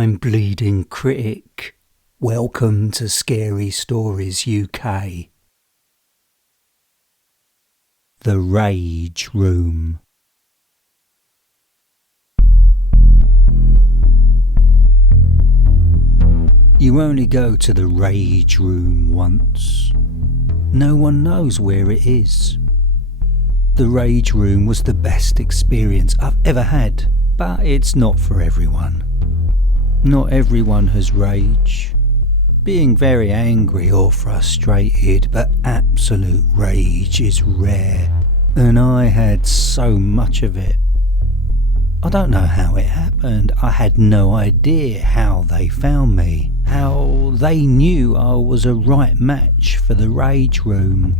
I'm Bleeding Critic. Welcome to Scary Stories UK. The Rage Room. You only go to the Rage Room once. No one knows where it is. The Rage Room was the best experience I've ever had, but it's not for everyone. Not everyone has rage. Being very angry or frustrated, but absolute rage is rare, and I had so much of it. I don't know how it happened. I had no idea how they found me, how they knew I was a right match for the Rage Room.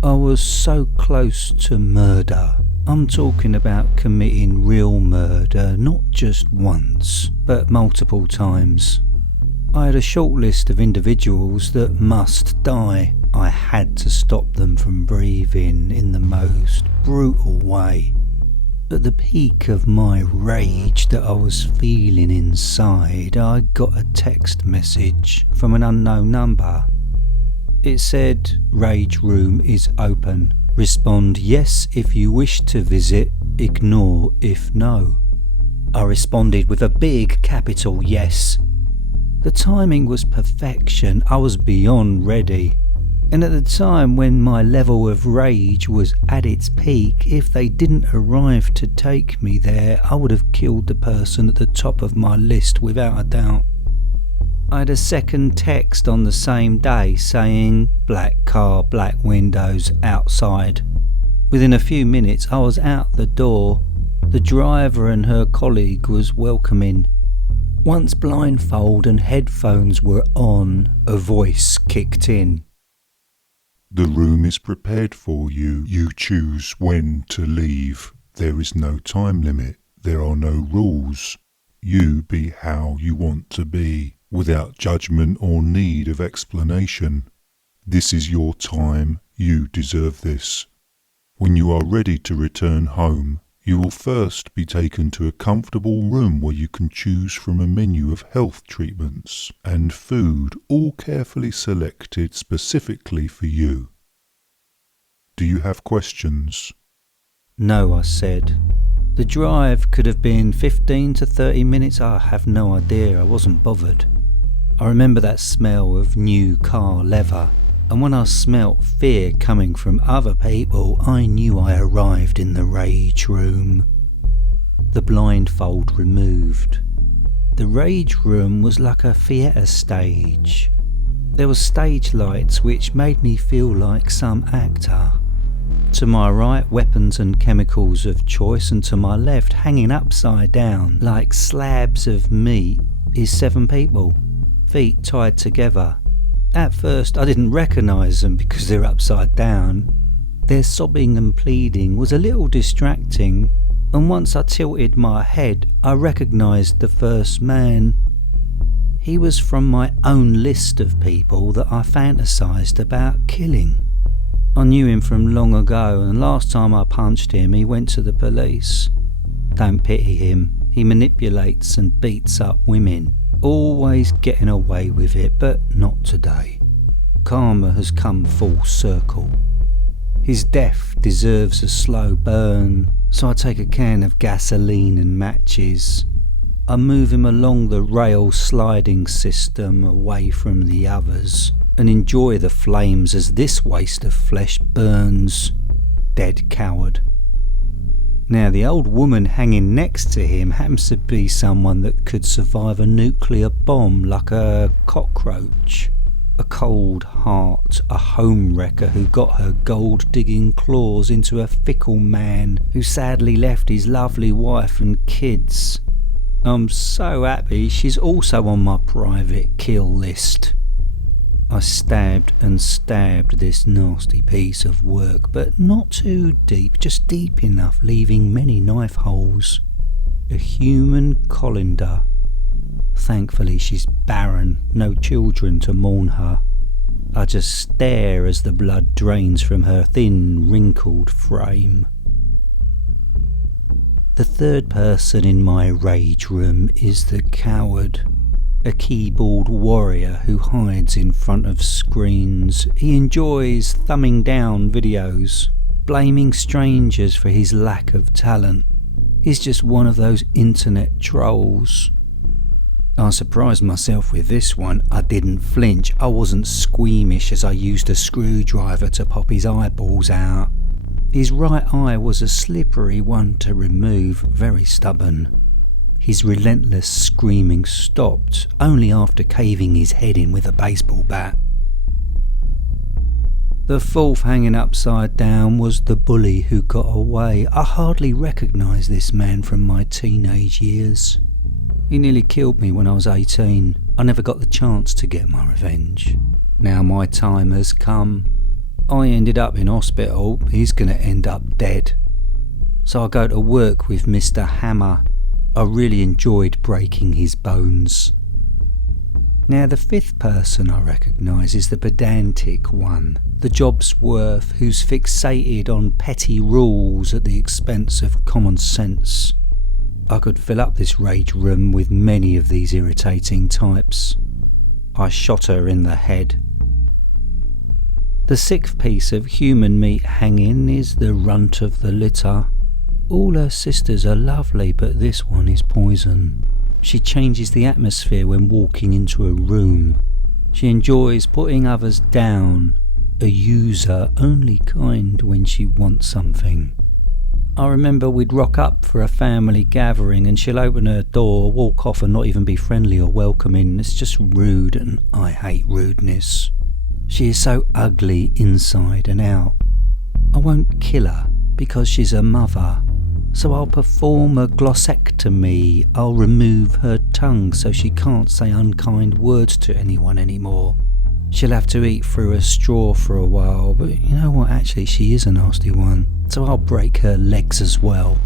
I was so close to murder. I'm talking about committing real murder, not just once, but multiple times. I had a short list of individuals that must die. I had to stop them from breathing in the most brutal way. At the peak of my rage that I was feeling inside, I got a text message from an unknown number. It said, "Rage Room is open. Respond yes if you wish to visit, ignore if no." I responded with a big capital yes. The timing was perfection. I was beyond ready. And at the time when my level of rage was at its peak, if they didn't arrive to take me there, I would have killed the person at the top of my list without a doubt. I had a second text on the same day saying, "Black car, black windows, outside." Within a few minutes I was out the door. The driver and her colleague was welcoming. Once blindfold and headphones were on, a voice kicked in. "The room is prepared for you. You choose when to leave. There is no time limit. There are no rules. You be how you want to be, without judgment or need of explanation. This is your time. You deserve this. When you are ready to return home, you will first be taken to a comfortable room where you can choose from a menu of health treatments and food, all carefully selected specifically for you. Do you have questions?" "No," I said. The drive could have been 15 to 30 minutes. I have no idea. I wasn't bothered. I remember that smell of new car leather, and when I smelt fear coming from other people, I knew I arrived in the Rage Room. The blindfold removed. The Rage Room was like a theatre stage. There were stage lights which made me feel like some actor. To my right, weapons and chemicals of choice, and to my left, hanging upside down like slabs of meat, is 7 people, feet tied together. At first I didn't recognise them because they're upside down. Their sobbing and pleading was a little distracting, and once I tilted my head I recognised the first man. He was from my own list of people that I fantasised about killing. I knew him from long ago, and last time I punched him he went to the police. Don't pity him. He manipulates and beats up women. Always getting away with it, but not today. Karma has come full circle. His death deserves a slow burn, so I take a can of gasoline and matches. I move him along the rail sliding system away from the others and enjoy the flames as this waste of flesh burns. Dead coward. Now the old woman hanging next to him happens to be someone that could survive a nuclear bomb like a cockroach. A cold heart, a home wrecker who got her gold digging claws into a fickle man who sadly left his lovely wife and kids. I'm so happy she's also on my private kill list. I stabbed and stabbed this nasty piece of work, but not too deep, just deep enough, leaving many knife holes. A human colander. Thankfully she's barren, no children to mourn her. I just stare as the blood drains from her thin, wrinkled frame. The third person in my rage room is the coward, a keyboard warrior who hides in front of screens. He enjoys thumbing down videos, blaming strangers for his lack of talent. He's just one of those internet trolls. I surprised myself with this one. I didn't flinch. I wasn't squeamish as I used a screwdriver to pop his eyeballs out. His right eye was a slippery one to remove, very stubborn. His relentless screaming stopped only after caving his head in with a baseball bat. The fourth hanging upside down was the bully who got away. I hardly recognised this man from my teenage years. He nearly killed me when I was 18. I never got the chance to get my revenge. Now my time has come. I ended up in hospital. He's going to end up dead. So I go to work with Mr. Hammer. I really enjoyed breaking his bones. Now the fifth person I recognise is the pedantic one, the job's worth who's fixated on petty rules at the expense of common sense. I could fill up this rage room with many of these irritating types. I shot her in the head. The sixth piece of human meat hanging is the runt of the litter. All her sisters are lovely, but this one is poison. She changes the atmosphere when walking into a room. She enjoys putting others down, a user, only kind when she wants something. I remember we'd rock up for a family gathering and she'll open her door, walk off and not even be friendly or welcoming. It's just rude and I hate rudeness. She is so ugly inside and out. I won't kill her because she's a mother. So I'll perform a glossectomy. I'll remove her tongue so she can't say unkind words to anyone anymore. She'll have to eat through a straw for a while, but you know what, actually she is a nasty one. So I'll break her legs as well.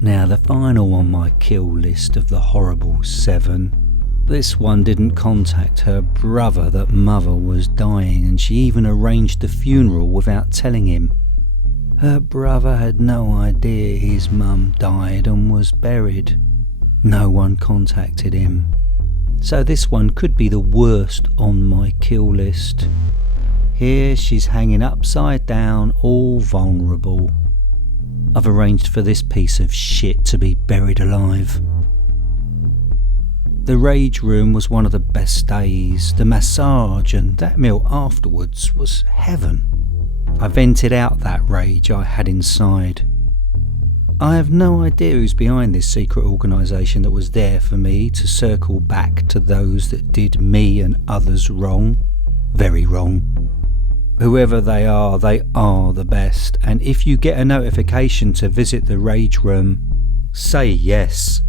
Now the final on my kill list of the horrible 7. This one didn't contact her brother that mother was dying, and she even arranged the funeral without telling him. Her brother had no idea his mum died and was buried. No one contacted him. So this one could be the worst on my kill list. Here she's hanging upside down, all vulnerable. I've arranged for this piece of shit to be buried alive. The rage room was one of the best days. The massage and that meal afterwards was heaven. I vented out that rage I had inside. I have no idea who's behind this secret organisation that was there for me to circle back to those that did me and others wrong. Very wrong. Whoever they are the best, and if you get a notification to visit the rage room, say yes.